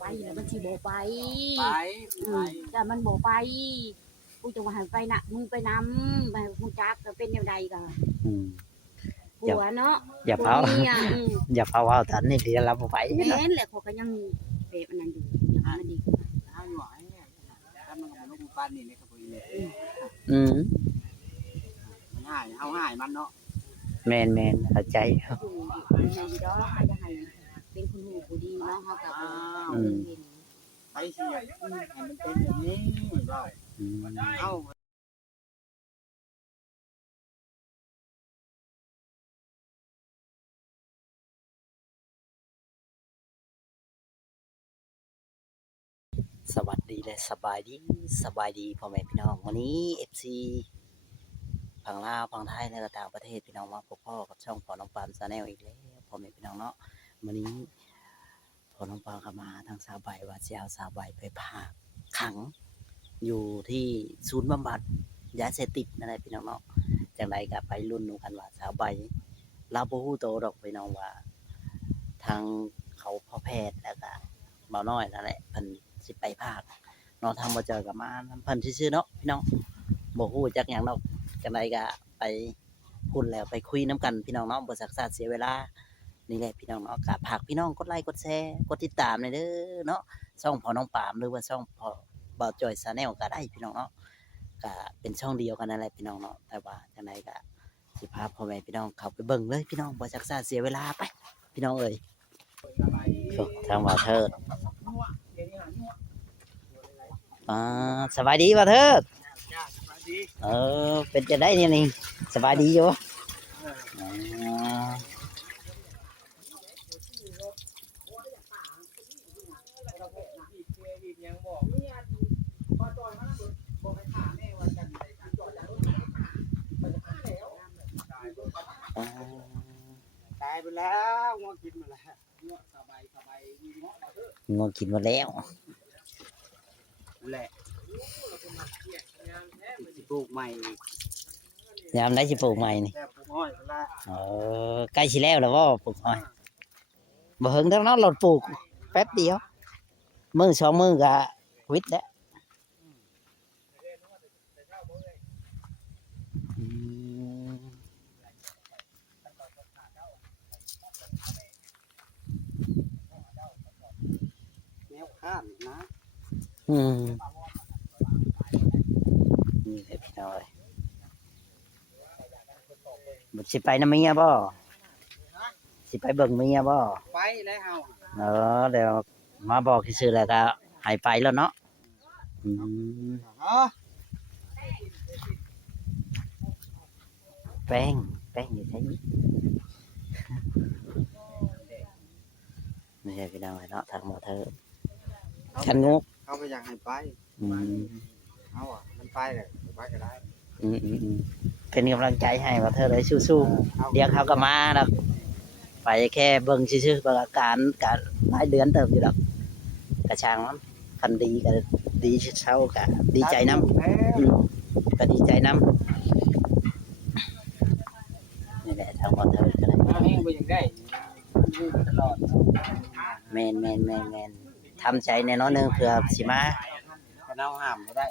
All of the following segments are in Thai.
ไปแล้วมันสิบ่ไปไปแต่มันบ่ไปกูจะว่าให้ไปน่ะมึงไปนำไปกูจักก็เป็นแนวใดก็อืมผัวเนาะอย่าเผา อย่าเผาเอาทันนี่เดี๋ยวเราบ่ไป แม่นแหละเขาก็ยังแบบอันนั้นอยู่ยังมันดี ถ้าหน่อยถ้ามันก็ลงปานนี่ครับพี่ อืม มันหายเอาหายมันเนาะ แม่นเข้าใจ อยู่ในดอกเขาจะให้เป็นคนหูผู้ดีเนาะเฮาก็บ่เห็น ไปเสียให้มันเป็นแบบนี้ได้ อืม เอา สวัสดีและสบายดีพ่อแม่พี่น้องวันนี้ FC ฝั่งลาวฝั่งไทยและต่างประเทศพี่น้องมาพบพ่อกับช่องพ่อน้องปามชาแนลอีกแล้วพ่อแม่พี่น้องเนาะวันนี้พ่อน้องปามก็มาทางสาวใบว่าสิเอาสาวใบไปพากขังอยู่ที่ศูนย์บำบัดยาเสพติดนั่นแหละพี่น้องเนาะจังไดก็ไปลุ้นดูกันว่าสาวใบเราบ่ฮู้โตดอกพี่น้องว่าทางเขาพ่อแพทย์แล้วก็เบาน้อยนั่นแหละเพิ่นสิไปพากเนาะทางบ่เจอกับมาเพิ่นซื่อๆเนาะพี่น้องบ่ฮู้จักหยังดอกจังไดก็ไปพูดแล้วไปคุยน้ำกันพี่น้องเนาะบ่ซักษาเสียเวลานี่แหละพี่น้องเนาะก็ฝากพี่น้องกดไลค์กดแชร์กดติดตามหน่อยเด้อเนาะช่องพ่อน้องปามหรือว่าช่องพ่อบ่าวจ้อยชาแนลก็ได้พี่น้องเนาะก็เป็นช่องเดียวกันนั่นแหละพี่น้องเนาะแต่ว่าจังไดก็สิพาพ่อแม่พี่น้องเข้าไปเบิ่งเลยพี่น้องบ่ซักษาเสียเวลาไปพี่น้องเอ้ยทางบ่าวเทิดสบายดีบ่าวเทิดเป็นจะได้นี่สบายดีอยู่ตายไปแล้วงอกินมาแล้วงอสบายงกินหมดแล้วแหละปลูกใหม่ ยามได้สิปลูกใหม่นี่ แต่ปลูกอ้อยละ ใกล้สิแล้วบ่ปลูกอ้อยบ่เฮิงเท่านั้นเราปลูกแป๊บเดียวมื้อ2มื้อก็วิทย์แล้วแนวข้ามนะ นี่เลยพี่น้อยบ่สิไปนำเมียบ่สิไปเบิ่งเมียบ่ ไปแล้วเฮา เดี๋ยวมาบอกซื่อๆแล้วก็ให้ไปแล้วเนาะแป้งอยู่ไสนี่ไม่ใช่พี่น้องเนาะทางบ่เธอฉันงก เขาไปอยากให้ไปเอาอ่ะมันไปเลยไปก็ได้ เป็นกำลังใจให้ว่าเธอเลยสู้ๆเดี๋ยวเขาก็มาดอกไปแค่เบิ่งซื่อๆเบิ่งอาการการหลายเดือนเติมอยู่ดอกกระช่างมันคันดีก็ดีเช้าก็ดีใจน้ำก็ดีใจน้ำนี่แหละทางบ่เธอก็ได้ เอาให้ไปยังได้อยู่ตลอด แมนทำใจในน้อยนึงเผื่อสิมา ก็เน่าห้ามก็ได้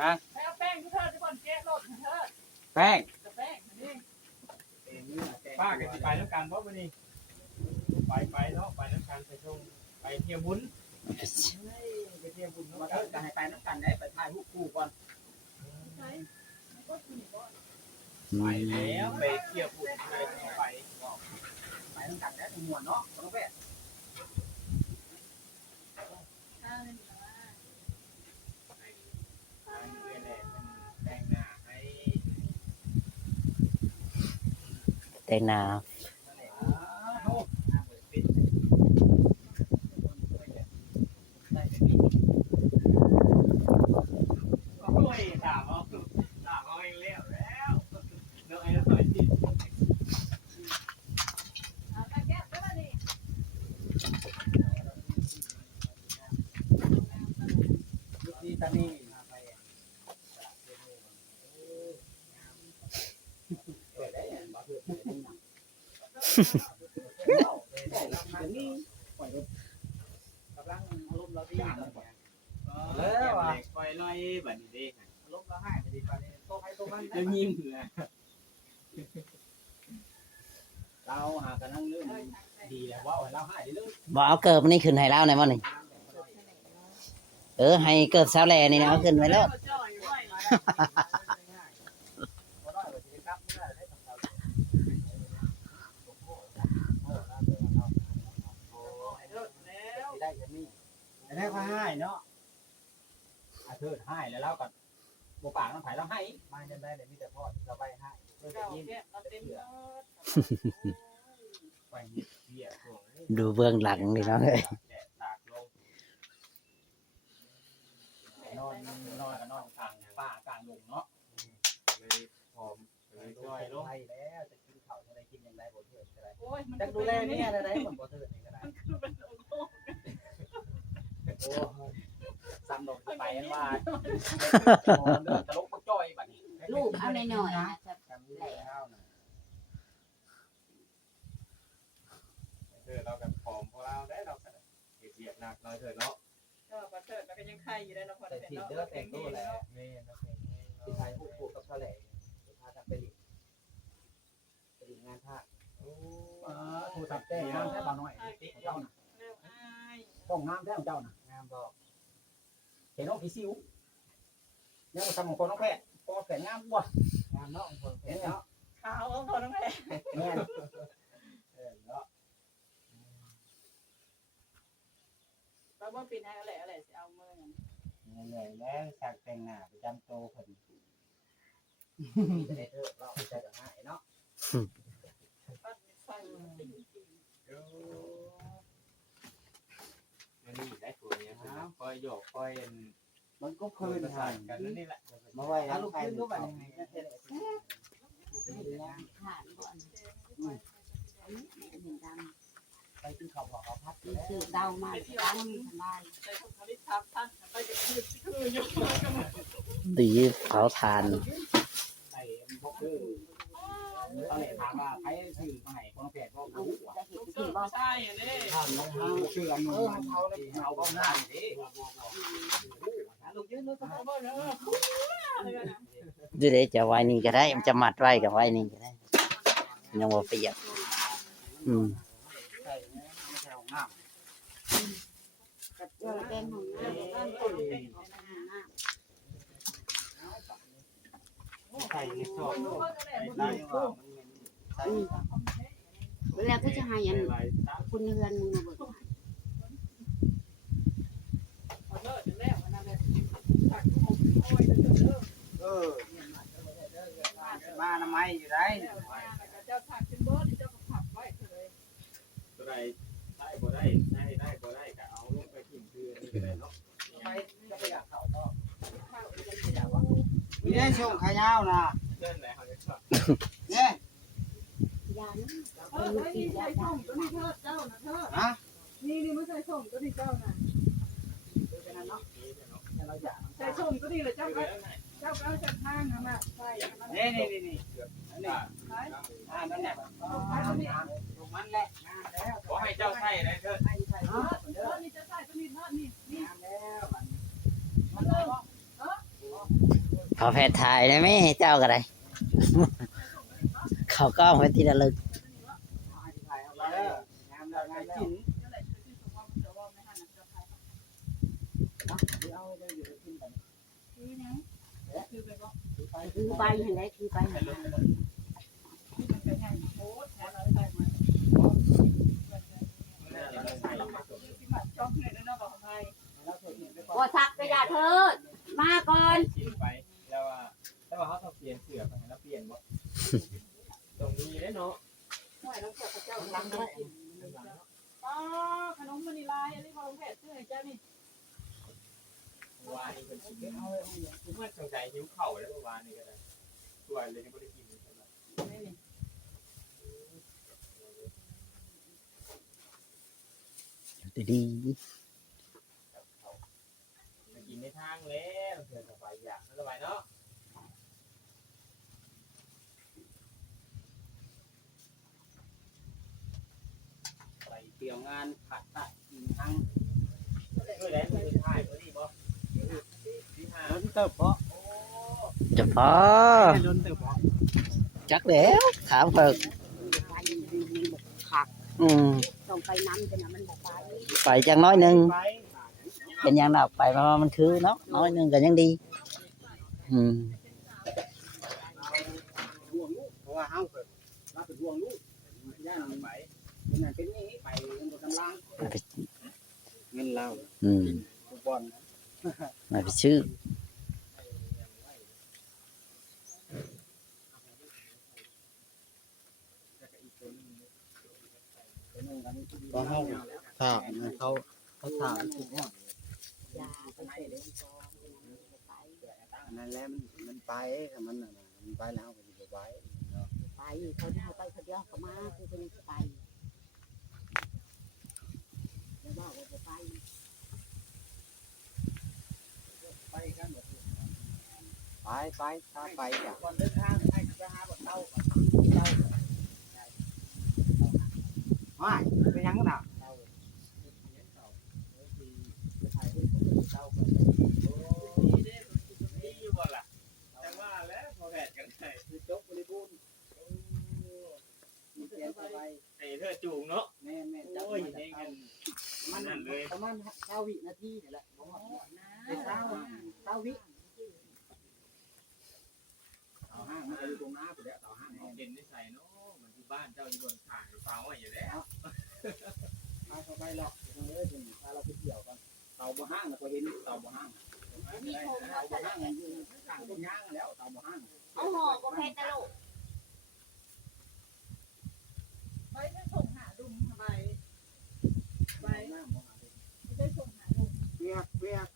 ฮะแป้งที่เธอที่คนเจ๊รถเธอแป้งป้ากับสิไปแล้วกันเพราะวันนี้ไปเนาะไปน้ำกันไปชมไปเที่ยวบุญไปเที่ยวบุญมาเถอะจะให้ไปน้ำกันได้ไปถ่ายรูปคู่ก่อนไปแล้วไปเที่ยวบุญไปน้ำกันได้ทั้งมวลเนาะน้องแป้งแต่งหน้า ำลังอารมณ์เราดีเนี่ย แล้วอ่ะปล่อยน้อยบัดนี้เด้ อารมณ์เราให้ไปดีกว่านี้โตให้โตมัน จะยิ้มเลย เราหากันนั่งเรื่องดีแล้วว่าเราให้เรื่อง บ่เอาเกิบนี่ขึ้นให้แล้วในบ่นี่ให้เกิบเช้าแลนี่นะเอาขึ้นไว้แล้ว ได้ยังนี่ได้ค่อยให้เนาะอาเทิดให้แล้วเราก็บ่ปากน้ำไผ่เราให้มาจนได้เลยมีแต่พ่อเราไปให้เพื่อจะยิ้มไปเหี้ยช่วงนี้ ดูเบื้องหลังนี่เนาะเอ้ย แดดตากลง นอนกลางป่ากลางหลุมเนาะ เลยหอมเลยจ้อยลง ให้แล้วจะกินข้าวจะได้กินยังไงบ่เถิดก็ได้ โอ้ยมัน จะดูแลเมียได้หมดบ่เถิดนี่ก็ได้ คือเป็นโอ้โห โอ้ซ้ำดอกไปว่าเดินตลกบ่จ้อยบัดนี้ ลูกเอาหน่อยๆนะจะ จำแล้วนะ เรากับหอมพอเราได้เรากันเสียบหนักน้อยเถิดเนาะ ก็ประเสริฐแล้วก็ยังไข่อยู่ได้เนาะพอ แต่ แต่ ผิด เนาะ เด้อแต่งตัวแล้ว นี่นะ ที่ไทยคู่กับทะเลพาทำไปดิงานภาคโทรศัพท์แจ้งงามแท้บ่น้อยเจ้าน่ะ เร็วอ้าย ต้องงามแท้ของเจ้าน่ะงามบ่เห็นน้องพี่ซิวยังทำของคนน้องแพทย์พอแฝงงามบ่งามเนาะคนแฝงเนาะ ขาวเอาพอน้องแม่ แม่นเนาะ เราบ่ปีนให้อะไรสิเอามือนั่น เหนื่อยแล้วจากแต่งหน้าประจำโตเพิ่นจะได้เถอะเราจะได้ให้เนาะ ปัดใส่ นี่ได้ตัวนี้นะคอยหยอกคอย มันก็ คื คื น น ทา ทาน น กันนี่แหละ มาไว้แล้วลูกคืนรู้ป่ะนี่ ผ่านก่อนอันนี้เห็นดำ ไปกินข้าวบอกเขาพัด มีสื่อเดามาตั้งทำลาย ใส่ถุงทำลิทับท่านไปจะคืออยู่ ดีเผาทาน ใส่บล็อกเกอร์ตอนแรกถามว่าใครซื้อมาให้คนแก่ก็ เอา รู้ จะเห็น คือ สื่อบ่ ใช่เด้ ท่านน้องเฮาชื่ออันนู้นเขาเลยเอาเข้าหน้าดิลูกยืนลูก เอาบ่เด้อ ดูเด้จะไว้นี่ก็ได้มันจะมัดไว้กับไว้นี่ก็ได้ยังบ่เปียกอืม ใส่ไม่ใช่ของน้ กับเจอแกงของน้ำต้นต้นเป็นของน้ำ ำใส่ในซอกได้ว่ามันใส่ เวลาก็จะให้อันคุณเฮือนมึงมาเบิก เอาเด้อจังแล้วอันนั้นแหละตักของโอ้ยเด้อ มาทำไมอยู่ได้ แล้วมาแล้วก็เจ้าถักขึ้นเบิดเจ้าก็ผับไว้เลย ตัวใดได้บ่ได้ได้บ่ได้ก็เอาลงไปกินคือนี่ก็ได้เนาะ ไปจะไปอยากเขาก็ ข้าวอีก มีได้ช่วงขายาวนะ เดินไหนเขาจะชอบ เนี่ย ยานะ นี่ใส่ส่งตัวนี้เธอเจ้านะเธอ ฮะ นี่ไม่ใส่ส่งตัวนี้เจ้านะ เราอยาก ใส่ส่งตัวนี้เลยเจ้าก็เอาจากทางนะมาใส่มัน นี่นั่นแหละตรงนั้นแหละงานแล้ว ขอให้เจ้าใช่ได้เถิด ให้ใส่เนาะ นี่จะใส่ตัวนี้เนาะนี่ งานแล้วมัน เริ่ม ขอแพทย์ถ่ายได้ไหมเจ้าก็ได้ เขากล้องไว้ทีละลึก ถ่ายเอาไปแล้วงานแล้วงานแล้วเอาไปอยู่ที่ไหน คือยังคือไปบอก คือไปเห็นไหมคือไปเห็นไหม มันเป็นยังโอ้แทนเราใส่มาที่หมัดจ้องเลยนะบอกไทย ว่าสักกระยาเถิดมาก่อน กินไปแล้วว่าเขาต้องเปลี่ยนเสือไปแล้วเปลี่ยนบ่ตรงนี้ได้เนาะ ไม่ต้องเกี่ยวกับเจ้าลังด้วยอ๋อขนมวานิลาอันนี้ของแพทย์ซื้อให้เจ้านี่ วานนี่เป็นชิ้นเอาไว้คือว่าสงสัยหิวเข่าแล้ววานนี่ก็ได้ตัวเลยยังไม่ได้กินเลย ดี กินในทางแล้วเผื่อสบายอยากสบายเนาะ ไปเกี่ยวงานผัดตัดทั้ง เติบเพราะ จะพอ ให้ล้นเติบเพราะ จักแล้วถามเพิ่น ไปมันบอกคัก อืม ต้องไปน้ำจะนะมันบอกไป ไปจังน้อยหนึง ไป เป็นหยังดอกไปมามันคือเนาะน้อยหนึงก็ยังดี อืม ห่วงลูกเพราะว่าเฮาเกิดเราเป็นห่วงลูกย่านไปเป็นนั่นเป็นนี่ไปมันก็กำลังเงินเรา อืม ฟุตบอล มาไปชื่อ ก็เฮาถามเขาถามถูกว่าย าไปเสร็จแล้วก็ไป นั่นแหละมันไปถ้ามันน่ะมันไปแล้วก็สิบ่ไป ไปเขาจะเอาไปเขาเดียวก็มาคือเป็นไปแล้วบอกว่าจะไป ไปถ้าไปจ้ะ ก่อนเดินทางให้ไปหาบ่เต้า ไม่เป็นหยังน่ะ นี่อยู่บ่ล่ะแต่ว่าแล้วพอแผดกันได้ จบบริบูรณ์มีเสียงสบาย ไอ้เธอจูงเนาะ แม่จับ โอ้ย มัน เองกัน มันประมาณ9วินาทีนี่แหละบ่ฮอดไป9วิเอาห้างมันอยู่ตรงหน้าพุ่นแหละเอาห้าง เด่นนิสัยเนาะมันอยู่บ้านเจ้าอยู่บนขางฟ้าไว้อยู่แล้ว เอาเข้าไปหรอกเด้อจนพาเราไปเที่ยวกันเต่าบ่ห้างน่ะก็เห็นเต่าบ่ห้างเต่าบ่ห้างอยู่ข้างต้นยางแล้วเต่าบ่ห้าง เอาห่อก็เพชรตะลุ ไปไม่ส่งหาดุมทำไมไป น้ำบ่หา ไม่ได้ส่งหาดุม เวียก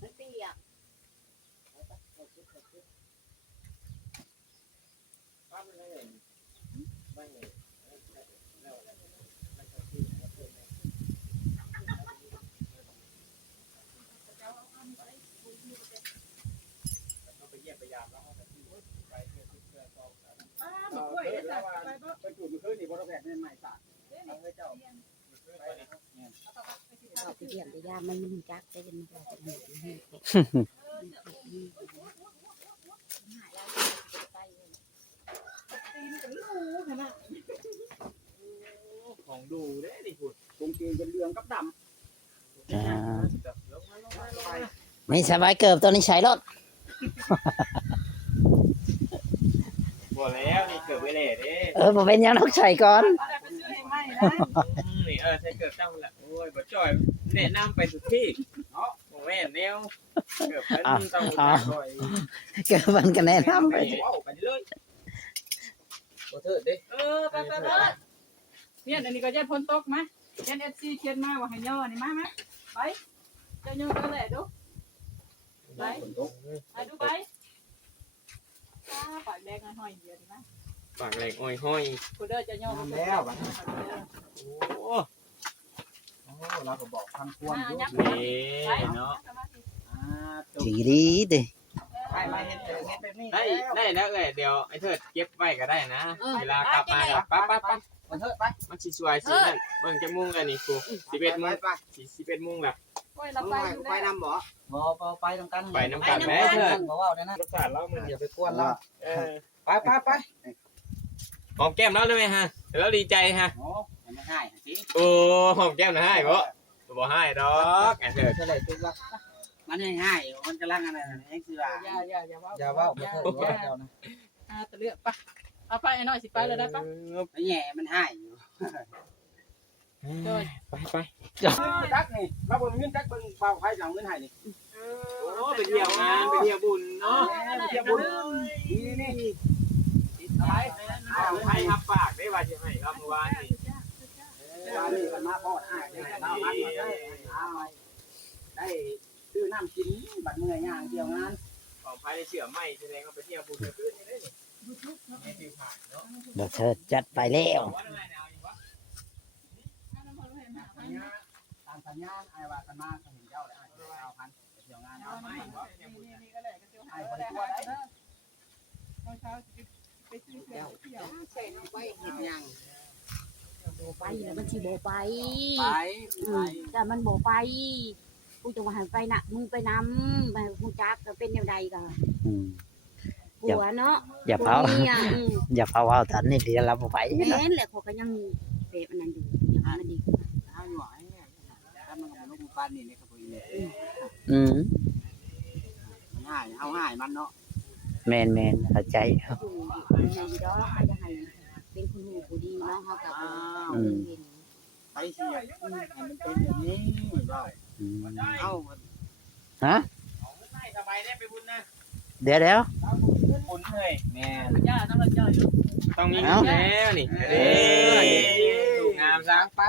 มันเปียก ป้ามันเลยไม่เลย ไปเยี่ยมไปยามแล้วเขาไปที่ไปเพื่อเพื่อต้องการ บอกกล้วยได้จ้ะไปบ่ ไปจุดมื้อคืนนี่บ่ได้แพทย์ใหม่ตา เด้นี่ เอาให้เจ้า ไปเอาไปกินข้าว เอาไปเยี่ยมไปยามมันมีจักได้เป็นแบบนี้ ตีนกับลูกขนาด ของดูเด้ดิคุณ คงเกงเป็นเหลืองกับดำ อ่า ลงมา ไม่สบายเกิบตัวนี้ใช้รถ บ่แล้วนี่เกิดไว้เลยเด้ ผมเป็นหยังต้องใช้ก่อน แต่ไปซื้อให้ไหมนะ นี่ใช่เกิดเจ้าละโอ้ยบ่จ่อยแนะนำไปสุดที่เนาะบ่แม่นแนวเกิดเป็นต้องจ่อย เกิบมันก็แนะนำ ไป ไป ว้าวไปเลยบ่เถิดเด้ ไปเนี่ยอันนี้ก็ยัดพ้นตกมั้ยยันเอฟซีเขียนมาว่าให้ย่อนี่มาไหมไปเจ้าย่อก็แหละดูไปดูไปปากแดงห้อยเดียวดีมั้ย ปากแหลกอ้อยห้อย กูเด้อจะย่อ แล้วบัดนี้ โอ้ โอ้เราก็บอกทางควรอยู่ นี่เนาะ จบ ดีดีดิ ไปมาเฮ็ดแบบนี้ ได้แล้วเอ้ยเดี๋ยวไอ้เถิดเก็บไว้ก็ได้นะเวลากลับมาก็ไป มันเถิดไป มันสิสวยสินั่นเบิ่งจักโมงแล้วนี่ครู11:00น ไป 11:00 นแล้ว โอ้ยเราไป ไปนำบ่บ่ไปนำกัน ไปนำกันแม่เถิด บ่เว้าได้นะ รสชาติแล้วมันอย่าไปก คว วน น เรา เราไป หอมแก้มแล้วได้ไหมฮะแล้วดีใจฮะ โอ้ยังไม่ให้สิ โอ้หอมแก้มนะให้บ่บ่ให้ดอกไอ้เถิด เท่าไหร่ตึกว่ามันยังให้มันกำลังอันนั้นเองคือว่า อย่าว่าบ่เถิดว่าเจ้านะตะเลือกปะเอาไปไอ้น้อยสิไปเลยได้ปะ แง่มันให้อยู่ ไป จักนี่เราบ่มีเงินจักเบิ่งเบาไผเอาเงินให้นี่ โอ้ไปเที่ยวงานไปเที่ยวบุญเนาะ เที่ยวบุญนี่อะไร เอาให้รับปากได้ว่าสิให้รับเมื่อวานนี่ ร้านนี้มันมาพอดให้ได้เอาพักมาได้ได้ซื้อน้ำกินบัดเมื่อยย่างเที่ยวงาน ของภายในเชื่อไม่แสดงว่าไปเที่ยวบุญก็คือนี่ได้นี่นี่คือผ่านเนาะ เดี๋ยวเธอจัดไปแล้ว ว่าอะไรเอาอยู่วะ ตามสัญญาไอ้ว่ากันมาเห็นเจ้าได้เอาพันไปเที่ยวงานเอาไม่ นี่ก็เลยก็เที่ยวหาได้หาได้เช้าไปซื้อเที่ยวเที่ยว ใส่ไป ยัง โบไปแล้วมันสิโบไป ไป แต่มันโบไป กูจะมาให้ไปน่ะมึงไปนำไปฮู้จักก็เป็นแนวใดก็ อืม กลัวเนาะ อย่าเผา กลัวเนี่ย อย่าเผาเอาตอนนี้เดี๋ยวเราบ่ไป แม่นแหละเขาก็ยังเปรบอันนั้นอยู่ยังมันดี เอาหน่อยถ้ามันก็ลงปานนี่ครับพี่เนี่ย อืม ง่ายเอาง่ายมันเนาะ แม่นเข้าใจ อยู่ในดอกเขาจะให้เป็นคนหูผู้ดีเนาะเขากับ อืม ไปเสียให้มันเป็นอย่างนี้ได้ อืม เอา ฮะ ไม่สบายได้ไปบุญนะ เดี๋ยว บุญเลยแม่ ย่าต้องเราจ่อยอยู่ ต้องมี เอา แล้วนี่ดูงามซะ ไป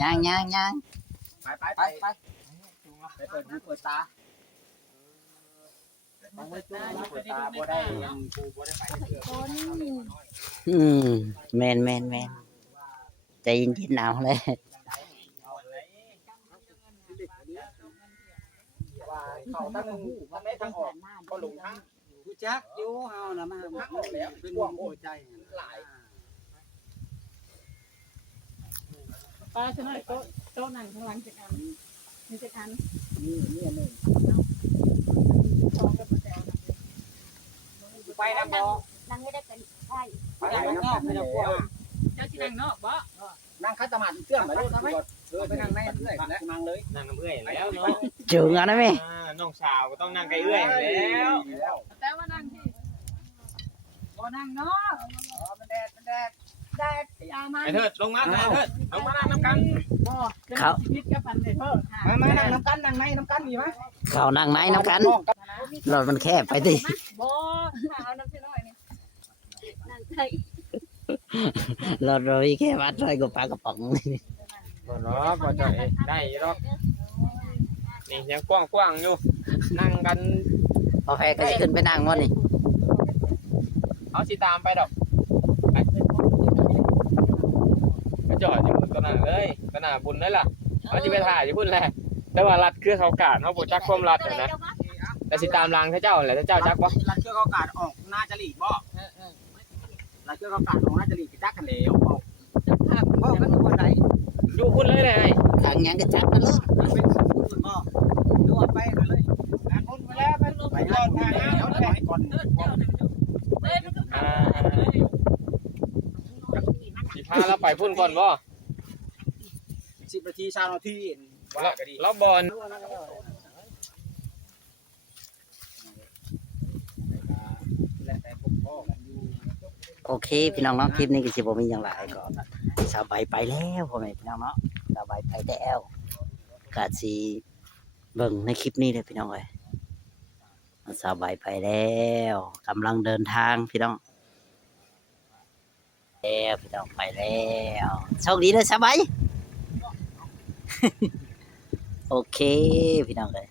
ย่าง ไปไปเปิดหูเปิดตาต้องไม่ตู้เปิดตาบ่ได้ปูบ่ได้ไปเถอะ คน อืมแม่นใจเย็นๆเอาเลย ว่าเขาตั้งหูตั้งได้ทั้งออกก็หลงทั้ง กูจักอยู่เฮานะมา ทั้งออกแล้ว เป็น พวก หัวใจ หลาย ป้าฉันหน่อยโต๊ะนั่งข้างหลังจักอันมีจักอัน นี่นี่อันนึง สองกับมาแจว ไปนะบ่ นั่งไม่ได้เป็นใช่ ไปข้างนอกไม่ต้องกลัว เจ้าที่นั่งนอกบ่ นั่งคัตมาเสื่อมไปเลยไปนั่งในเรื่อยแล้วนั่งเลยนั่งเรื่อยแล้วเนาะ จูงเอานะแม่ น้องสาวก็ต้องนั่งไกลเรื่อยแล้ว แต่ว่านั่งที่บ่นั่งเนาะ มันแดดแดดยามา ไอ้เถิดลงมาไอ้เถิดลงมานั่งน้ำกัน บ่เป็นชีวิตกับพันเลยเพิ่ม มานั่งน้ำกันนั่งในน้ำกันมีไหม เขานั่งไหนน้ำกันรถมันแคบไปดิ บ่เอาน้ำพี่น้อยนี่ นั่งใช่ รถเรามีแค่วัดเลยกับปลากระป๋องนี่ บ่เนาะบ่จะได้หรอกนี่ยังกว้างๆอยู่นั่งกัน พอแพ้ก็จะขึ้นไปนั่งวะนี่ เอาสิตามไปดอกไปจอดอยู่ตัวหน้าเลยตัวหน้าบุญเลยล่ะเอาสิไปถ่ายอยู่พุ่นแหละแต่ว่ารัดเครือเขากาดเขาบ่จักความรัดน่ะนะแต่สิตามรางเจ้าแหละเจ้าจักบ่รัดเครือเขากาดออกหน้าจะหลีกบ่รัดเครือเขากาดออกหน้าจะหลีกจักกันแล้วออกบ่มันบ่ได้อยู่พุ่นเลยเลย ทางยังก็จับมาเลย เป็นพุ่นบ่ดูไปเลยงานพุ่นไปแล้วไปก่อนงานแล้วไปก่อน สิพาเราไปพุ่นก่อนบ่10 นาที20 นาทีว่าก็ดีเราบอล โอเคพี่น้องเนาะคลิปนี้ก็สิบ่มีอย่างไรก็สบายไปแล้วพ่อแม่พี่น้องเนาะสบายไปแล้วก็สิเบิ่งในคลิปนี้เลยพี่น้องเอ้ยสบายไปแล้วกำลังเดินทางพี่น้องแล้วพี่น้องไปแล้วโชคดีเลยสบาย โอเคพี่น้องเลย